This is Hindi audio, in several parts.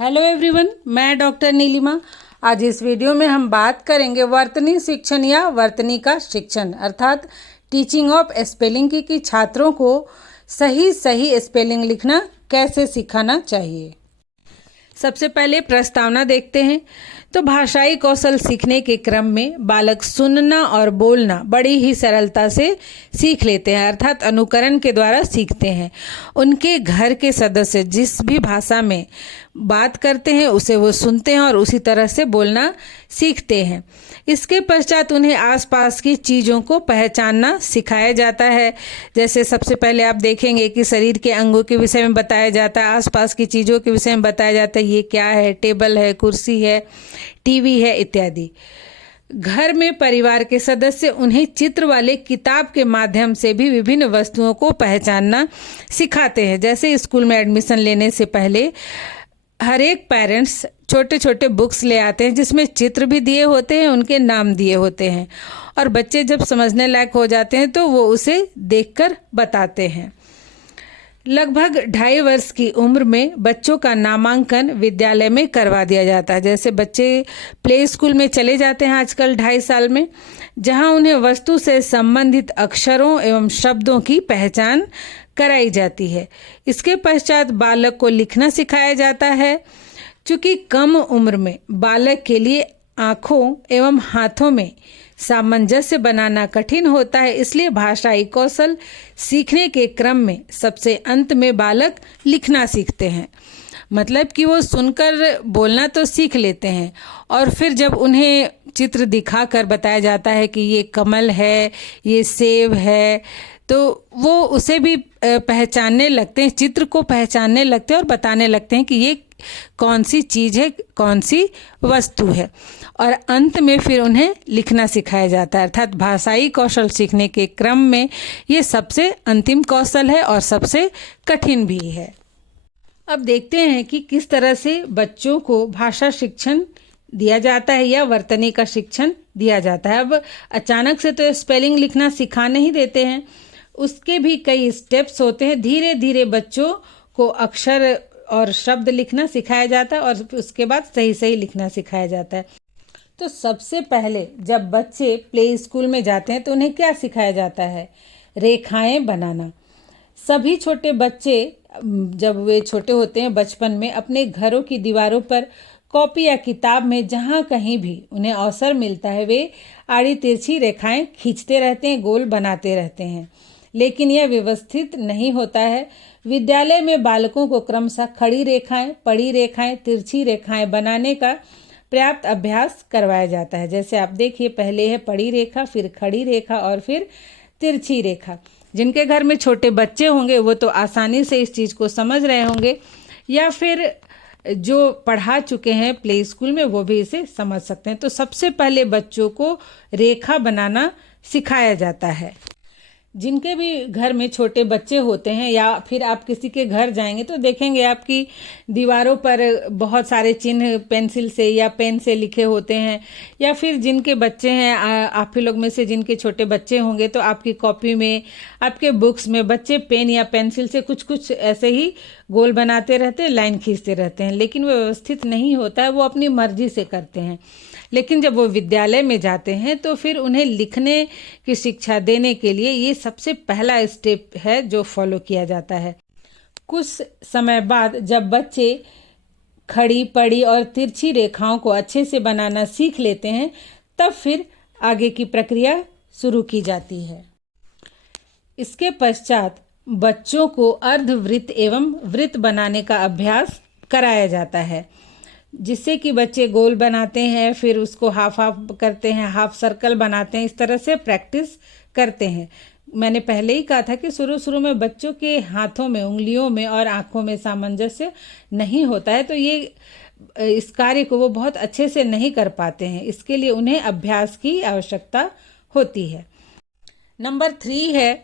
हेलो एवरीवन, मैं डॉक्टर नीलिमा। आज इस वीडियो में हम बात करेंगे वर्तनी शिक्षण या वर्तनी का शिक्षण अर्थात टीचिंग ऑफ स्पेलिंग की छात्रों को सही स्पेलिंग लिखना कैसे सिखाना चाहिए। सबसे पहले प्रस्तावना देखते हैं। तो भाषाई कौशल सीखने के क्रम में बालक सुनना और बोलना बड़ी ही सरलता से सीख लेते हैं अर्थात अनुकरण के द्वारा सीखते हैं। उनके घर के सदस्य जिस भी भाषा में बात करते हैं उसे वो सुनते हैं और उसी तरह से बोलना सीखते हैं। इसके पश्चात उन्हें आसपास की चीज़ों को पहचानना सिखाया जाता है। जैसे सबसे पहले आप देखेंगे कि शरीर के अंगों के विषय में बताया जाता है, आसपास की चीज़ों के विषय में बताया जाता है, ये क्या है, टेबल है, कुर्सी है, टीवी है इत्यादि। घर में परिवार के सदस्य उन्हें चित्र वाले किताब के माध्यम से भी विभिन्न वस्तुओं को पहचानना सिखाते हैं। जैसे स्कूल में एडमिशन लेने से पहले हर एक पेरेंट्स छोटे छोटे बुक्स ले आते हैं जिसमें चित्र भी दिए होते हैं, उनके नाम दिए होते हैं और बच्चे जब समझने लायक हो जाते हैं तो वो उसे देखकर बताते हैं। लगभग 2.5 वर्ष की उम्र में बच्चों का नामांकन विद्यालय में करवा दिया जाता है। जैसे बच्चे प्ले स्कूल में चले जाते हैं आजकल 2.5 साल में, जहां उन्हें वस्तु से संबंधित अक्षरों एवं शब्दों की पहचान कराई जाती है। इसके पश्चात बालक को लिखना सिखाया जाता है। चूँकि कम उम्र में बालक के लिए आँखों एवं हाथों में सामंजस्य बनाना कठिन होता है, इसलिए भाषाई कौशल सीखने के क्रम में सबसे अंत में बालक लिखना सीखते हैं। मतलब कि वो सुनकर बोलना तो सीख लेते हैं और फिर जब उन्हें चित्र दिखाकर बताया जाता है कि ये कमल है, ये सेब है, तो वो उसे भी पहचानने लगते हैं, चित्र को पहचानने लगते हैं और बताने लगते हैं कि ये कौन सी चीज़ है, कौन सी वस्तु है। और अंत में फिर उन्हें लिखना सिखाया जाता है अर्थात भाषाई कौशल सीखने के क्रम में ये सबसे अंतिम कौशल है और सबसे कठिन भी है। अब देखते हैं कि किस तरह से बच्चों को भाषा शिक्षण दिया जाता है या वर्तनी का शिक्षण दिया जाता है। अब अचानक से तो स्पेलिंग लिखना सिखा नहीं देते हैं, उसके भी कई स्टेप्स होते हैं। धीरे धीरे बच्चों को अक्षर और शब्द लिखना सिखाया जाता है और उसके बाद सही लिखना सिखाया जाता है। तो सबसे पहले जब बच्चे प्ले स्कूल में जाते हैं तो उन्हें क्या सिखाया जाता है? रेखाएं बनाना। सभी छोटे बच्चे जब वे छोटे होते हैं बचपन में अपने घरों की दीवारों पर कॉपी या किताब में जहाँ कहीं भी उन्हें अवसर मिलता है वे आड़ी तिरछी रेखाएं खींचते रहते हैं, गोल बनाते रहते हैं, लेकिन यह व्यवस्थित नहीं होता है। विद्यालय में बालकों को क्रमशः खड़ी रेखाएं, पड़ी रेखाएं, तिरछी रेखाएं बनाने का पर्याप्त अभ्यास करवाया जाता है। जैसे आप देखिए, पहले है पड़ी रेखा, फिर खड़ी रेखा और फिर तिरछी रेखा। जिनके घर में छोटे बच्चे होंगे वो तो आसानी से इस चीज़ को समझ रहे होंगे, या फिर जो पढ़ा चुके हैं प्ले स्कूल में वो भी इसे समझ सकते हैं। तो सबसे पहले बच्चों को रेखा बनाना सिखाया जाता है। जिनके भी घर में छोटे बच्चे होते हैं या फिर आप किसी के घर जाएंगे तो देखेंगे आपकी दीवारों पर बहुत सारे चिन्ह पेंसिल से या पेन से लिखे होते हैं, या फिर जिनके बच्चे हैं आप ही लोग में से जिनके छोटे बच्चे होंगे तो आपकी कॉपी में, आपके बुक्स में बच्चे पेन या पेंसिल से कुछ ऐसे ही गोल बनाते रहते हैं, लाइन खींचते रहते हैं, लेकिन वो व्यवस्थित नहीं होता है, वो अपनी मर्जी से करते हैं। लेकिन जब वो विद्यालय में जाते हैं तो फिर उन्हें लिखने की शिक्षा देने के लिए ये सबसे पहला स्टेप है जो फॉलो किया जाता है। कुछ समय बाद जब बच्चे खड़ी, पड़ी और तिरछी रेखाओं को अच्छे से बनाना सीख लेते हैं तब फिर आगे की प्रक्रिया शुरू की जाती है। इसके पश्चात बच्चों को अर्धवृत्त एवं वृत्त बनाने का अभ्यास कराया जाता है, जिससे कि बच्चे गोल बनाते हैं, फिर उसको हाफ करते हैं, हाफ सर्कल बनाते हैं, इस तरह से प्रैक्टिस करते हैं। मैंने पहले ही कहा था कि शुरू में बच्चों के हाथों में, उंगलियों में और आँखों में सामंजस्य नहीं होता है, तो ये इस कार्य को वो बहुत अच्छे से नहीं कर पाते हैं। इसके लिए उन्हें अभ्यास की आवश्यकता होती है। नंबर 3 है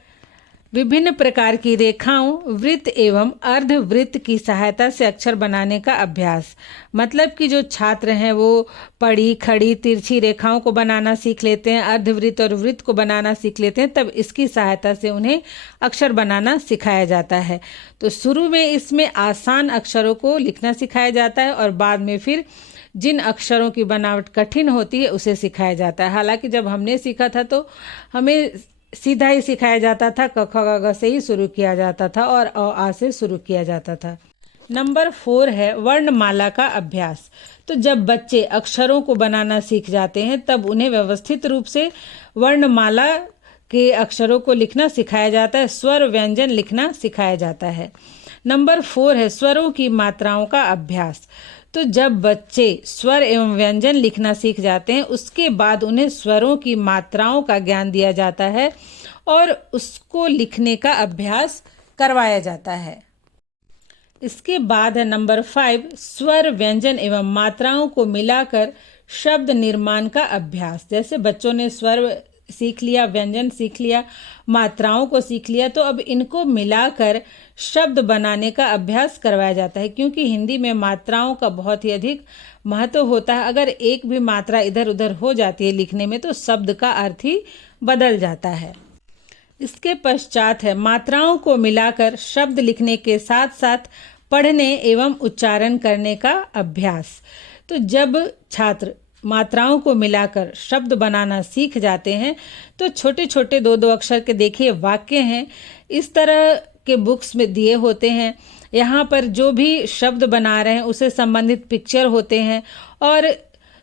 विभिन्न प्रकार की रेखाओं, वृत्त एवं अर्धवृत्त की सहायता से अक्षर बनाने का अभ्यास। मतलब कि जो छात्र हैं वो पड़ी, खड़ी, तिरछी रेखाओं को बनाना सीख लेते हैं, अर्धवृत्त और वृत्त को बनाना सीख लेते हैं, तब इसकी सहायता से उन्हें अक्षर बनाना सिखाया जाता है। तो शुरू में इसमें आसान अक्षरों को लिखना सिखाया जाता है और बाद में फिर जिन अक्षरों की बनावट कठिन होती है उसे सिखाया जाता है। हालांकि जब हमने सीखा था तो हमें सीधा ही सिखाया जाता था, क ख ग घ से ही शुरू किया जाता था और अ आ से शुरू किया जाता था। नंबर 4 है वर्णमाला का अभ्यास। तो जब बच्चे अक्षरों को बनाना सीख जाते हैं तब उन्हें व्यवस्थित रूप से वर्णमाला के अक्षरों को लिखना सिखाया जाता है, स्वर व्यंजन लिखना सिखाया जाता है। नंबर 4 है स्वरों की मात्राओं का अभ्यास। तो जब बच्चे स्वर एवं व्यंजन लिखना सीख जाते हैं उसके बाद उन्हें स्वरों की मात्राओं का ज्ञान दिया जाता है और उसको लिखने का अभ्यास करवाया जाता है। इसके बाद है नंबर 5 स्वर व्यंजन एवं मात्राओं को मिलाकर शब्द निर्माण का अभ्यास। जैसे बच्चों ने स्वर सीख लिया, व्यंजन सीख लिया, मात्राओं को सीख लिया, तो अब इनको मिलाकर शब्द बनाने का अभ्यास करवाया जाता है। क्योंकि हिंदी में मात्राओं का बहुत ही अधिक महत्व होता है। अगर एक भी मात्रा इधर उधर हो जाती है लिखने में तो शब्द का अर्थ ही बदल जाता है। इसके पश्चात है मात्राओं को मिलाकर शब्द लिखने के साथ साथ पढ़ने एवं उच्चारण करने का अभ्यास। तो जब छात्र मात्राओं को मिलाकर शब्द बनाना सीख जाते हैं तो छोटे छोटे 2-2 अक्षर के देखिए वाक्य हैं, इस तरह के बुक्स में दिए होते हैं। यहाँ पर जो भी शब्द बना रहे हैं उसे संबंधित पिक्चर होते हैं और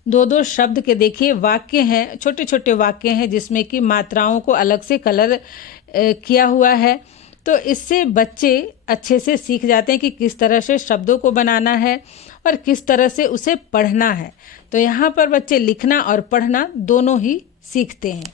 2-2 शब्द के देखिए वाक्य हैं, छोटे छोटे वाक्य हैं जिसमें कि मात्राओं को अलग से कलर किया हुआ है। तो इससे बच्चे अच्छे से सीख जाते हैं कि किस तरह से शब्दों को बनाना है और किस तरह से उसे पढ़ना है। तो यहाँ पर बच्चे लिखना और पढ़ना दोनों ही सीखते हैं।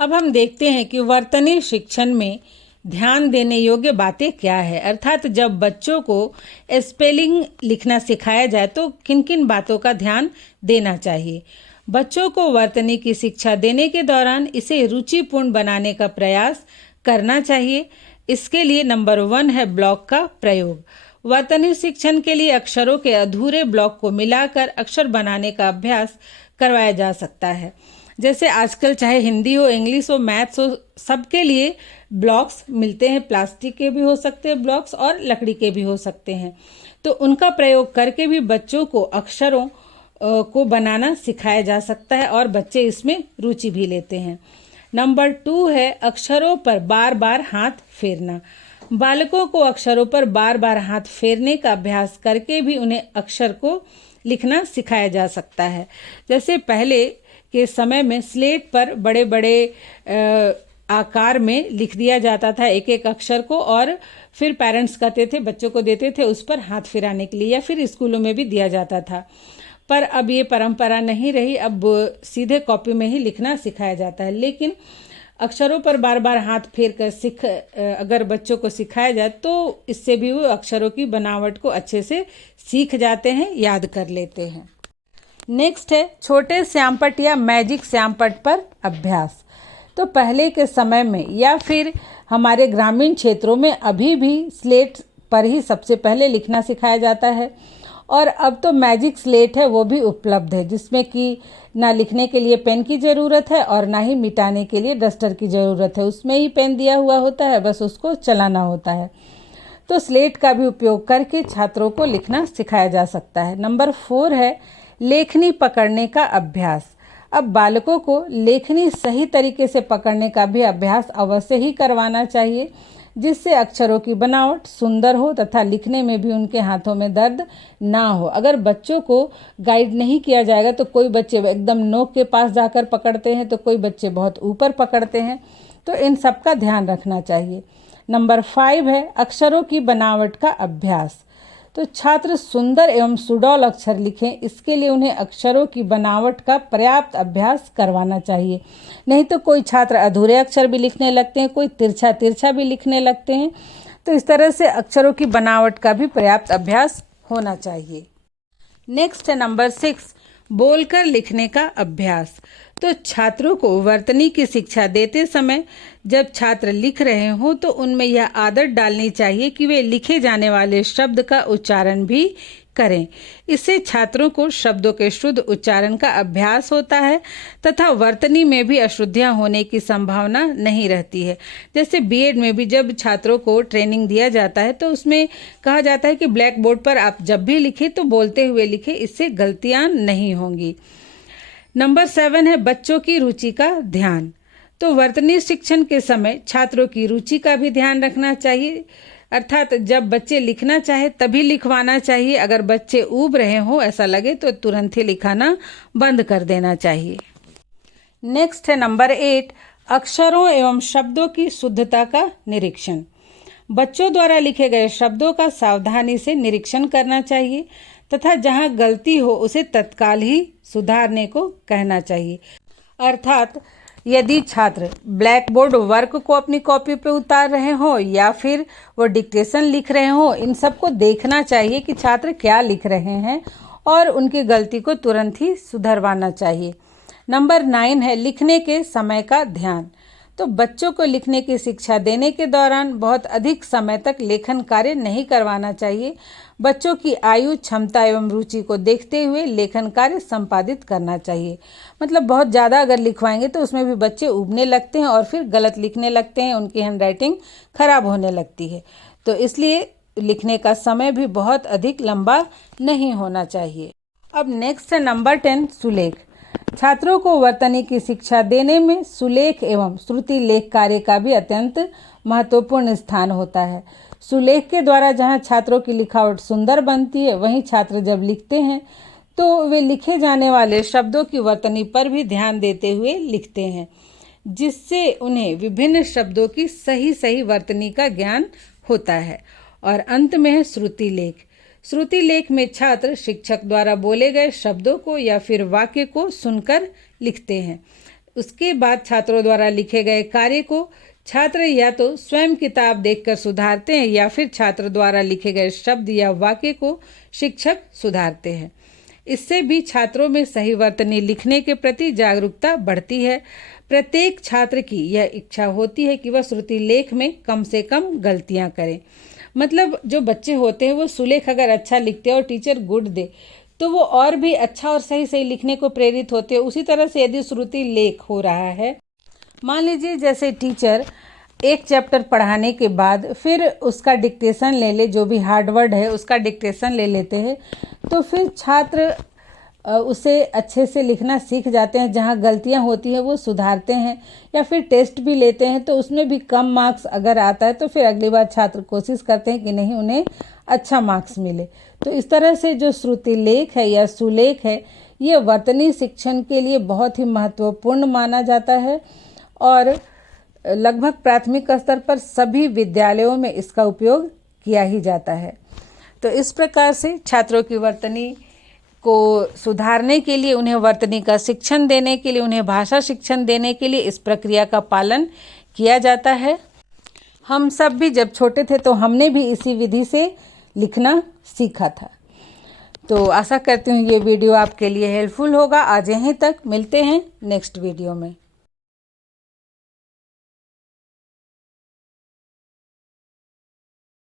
अब हम देखते हैं कि वर्तनी शिक्षण में ध्यान देने योग्य बातें क्या है। अर्थात जब बच्चों को स्पेलिंग लिखना सिखाया जाए तो किन किन बातों का ध्यान देना चाहिए। बच्चों को वर्तनी की शिक्षा देने के दौरान इसे रुचिपूर्ण बनाने का प्रयास करना चाहिए। इसके लिए नंबर 1 है ब्लॉक का प्रयोग। वर्तनी शिक्षण के लिए अक्षरों के अधूरे ब्लॉक को मिलाकर अक्षर बनाने का अभ्यास करवाया जा सकता है। जैसे आजकल चाहे हिंदी हो, इंग्लिश हो, मैथ्स हो, सबके लिए ब्लॉक्स मिलते हैं। प्लास्टिक के भी हो सकते हैं ब्लॉक्स और लकड़ी के भी हो सकते हैं। तो उनका प्रयोग करके भी बच्चों को अक्षरों को बनाना सिखाया जा सकता है और बच्चे इसमें रुचि भी लेते हैं। नंबर 2 है अक्षरों पर बार बार हाथ फेरना। बालकों को अक्षरों पर बार बार हाथ फेरने का अभ्यास करके भी उन्हें अक्षर को लिखना सिखाया जा सकता है। जैसे पहले के समय में स्लेट पर बड़े बड़े आकार में लिख दिया जाता था एक एक अक्षर को और फिर पेरेंट्स कहते थे, बच्चों को देते थे उस पर हाथ फिराने के लिए, या फिर स्कूलों में भी दिया जाता था। पर अब ये परंपरा नहीं रही, अब सीधे कॉपी में ही लिखना सिखाया जाता है। लेकिन अक्षरों पर बार बार हाथ फेर कर अगर बच्चों को सिखाया जाए तो इससे भी वो अक्षरों की बनावट को अच्छे से सीख जाते हैं, याद कर लेते हैं। नेक्स्ट है छोटे श्यामपट्ट या मैजिक श्यामपट्ट पर अभ्यास। तो पहले के समय में या फिर हमारे ग्रामीण क्षेत्रों में अभी भी स्लेट पर ही सबसे पहले लिखना सिखाया जाता है और अब तो मैजिक स्लेट है वो भी उपलब्ध है, जिसमें कि ना लिखने के लिए पेन की ज़रूरत है और ना ही मिटाने के लिए डस्टर की ज़रूरत है। उसमें ही पेन दिया हुआ होता है, बस उसको चलाना होता है। तो स्लेट का भी उपयोग करके छात्रों को लिखना सिखाया जा सकता है। नंबर 4 है लेखनी पकड़ने का अभ्यास। अब बालकों को लेखनी सही तरीके से पकड़ने का भी अभ्यास अवश्य ही करवाना चाहिए, जिससे अक्षरों की बनावट सुंदर हो तथा लिखने में भी उनके हाथों में दर्द ना हो। अगर बच्चों को गाइड नहीं किया जाएगा तो कोई बच्चे एकदम नोक के पास जाकर पकड़ते हैं तो कोई बच्चे बहुत ऊपर पकड़ते हैं, तो इन सब का ध्यान रखना चाहिए। नंबर 5 है अक्षरों की बनावट का अभ्यास। तो छात्र सुंदर एवं सुडौल अक्षर लिखें, इसके लिए उन्हें अक्षरों की बनावट का पर्याप्त अभ्यास करवाना चाहिए। नहीं तो कोई छात्र अधूरे अक्षर भी लिखने लगते हैं, कोई तिरछा तिरछा भी लिखने लगते हैं। तो इस तरह से अक्षरों की बनावट का भी पर्याप्त अभ्यास होना चाहिए। नेक्स्ट है नंबर 6 बोलकर लिखने का अभ्यास। तो छात्रों को वर्तनी की शिक्षा देते समय जब छात्र लिख रहे हों तो उनमें यह आदत डालनी चाहिए कि वे लिखे जाने वाले शब्द का उच्चारण भी करें। इससे छात्रों को शब्दों के शुद्ध उच्चारण का अभ्यास होता है तथा वर्तनी में भी अशुद्धियां होने की संभावना नहीं रहती है। जैसे बीएड में भी जब छात्रों को ट्रेनिंग दिया जाता है तो उसमें कहा जाता है कि ब्लैक बोर्ड पर आप जब भी लिखें तो बोलते हुए लिखें, इससे गलतियां नहीं होंगी। नंबर 7 है बच्चों की रुचि का ध्यान। तो वर्तनी शिक्षण के समय छात्रों की रुचि का भी ध्यान रखना चाहिए, अर्थात जब बच्चे लिखना चाहे तभी लिखवाना चाहिए। अगर बच्चे ऊब रहे हों ऐसा लगे तो तुरंत ही लिखाना बंद कर देना चाहिए। नेक्स्ट है नंबर 8 अक्षरों एवं शब्दों की शुद्धता का निरीक्षण। बच्चों द्वारा लिखे गए शब्दों का सावधानी से निरीक्षण करना चाहिए तथा जहां गलती हो उसे तत्काल ही सुधारने को कहना चाहिए। अर्थात यदि छात्र ब्लैक बोर्ड वर्क को अपनी कॉपी पे उतार रहे हो या फिर वो डिक्टेशन लिख रहे हो, इन सबको देखना चाहिए कि छात्र क्या लिख रहे हैं और उनकी गलती को तुरंत ही सुधरवाना चाहिए। नंबर 9 है लिखने के समय का ध्यान। तो बच्चों को लिखने की शिक्षा देने के दौरान बहुत अधिक समय तक लेखन कार्य नहीं करवाना चाहिए। बच्चों की आयु, क्षमता एवं रुचि को देखते हुए लेखन कार्य संपादित करना चाहिए। मतलब बहुत ज़्यादा अगर लिखवाएंगे तो उसमें भी बच्चे उबने लगते हैं और फिर गलत लिखने लगते हैं, उनकी हैंडराइटिंग खराब होने लगती है। तो इसलिए लिखने का समय भी बहुत अधिक लंबा नहीं होना चाहिए। अब नेक्स्ट है नंबर 10 सुलेख। छात्रों को वर्तनी की शिक्षा देने में सुलेख एवं श्रुति लेख कार्य का भी अत्यंत महत्वपूर्ण स्थान होता है। सुलेख के द्वारा जहाँ छात्रों की लिखावट सुंदर बनती है, वहीं छात्र जब लिखते हैं तो वे लिखे जाने वाले शब्दों की वर्तनी पर भी ध्यान देते हुए लिखते हैं, जिससे उन्हें विभिन्न शब्दों की सही सही वर्तनी का ज्ञान होता है। और अंत में है श्रुति लेख। श्रुति लेख में छात्र शिक्षक द्वारा बोले गए शब्दों को या फिर वाक्य को सुनकर लिखते हैं। उसके बाद छात्रों द्वारा लिखे गए कार्य को छात्र या तो स्वयं किताब देखकर सुधारते हैं या फिर छात्र द्वारा लिखे गए शब्द या वाक्य को शिक्षक सुधारते हैं। इससे भी छात्रों में सही वर्तनी लिखने के प्रति जागरूकता बढ़ती है। प्रत्येक छात्र की यह इच्छा होती है कि वह श्रुति लेख में कम से कम गलतियां करें। मतलब जो बच्चे होते हैं वो सुलेख अगर अच्छा लिखते हैं और टीचर गुड दे तो वो और भी अच्छा और सही सही लिखने को प्रेरित होते हैं। उसी तरह से यदि श्रुति लेख हो रहा है, मान लीजिए जैसे टीचर एक चैप्टर पढ़ाने के बाद फिर उसका डिक्टेशन ले ले, जो भी हार्ड वर्ड है उसका डिक्टेशन ले लेते हैं, तो फिर छात्र उसे अच्छे से लिखना सीख जाते हैं। जहाँ गलतियाँ होती हैं वो सुधारते हैं या फिर टेस्ट भी लेते हैं, तो उसमें भी कम मार्क्स अगर आता है तो फिर अगली बार छात्र कोशिश करते हैं कि नहीं उन्हें अच्छा मार्क्स मिले। तो इस तरह से जो श्रुति लेख है या सुलेख है, ये वर्तनी शिक्षण के लिए बहुत ही महत्वपूर्ण माना जाता है और लगभग प्राथमिक स्तर पर सभी विद्यालयों में इसका उपयोग किया ही जाता है। तो इस प्रकार से छात्रों की वर्तनी को सुधारने के लिए, उन्हें वर्तनी का शिक्षण देने के लिए, उन्हें भाषा शिक्षण देने के लिए इस प्रक्रिया का पालन किया जाता है। हम सब भी जब छोटे थे तो हमने भी इसी विधि से लिखना सीखा था। तो आशा करती हूँ ये वीडियो आपके लिए हेल्पफुल होगा। आज यहीं तक, मिलते हैं नेक्स्ट वीडियो में।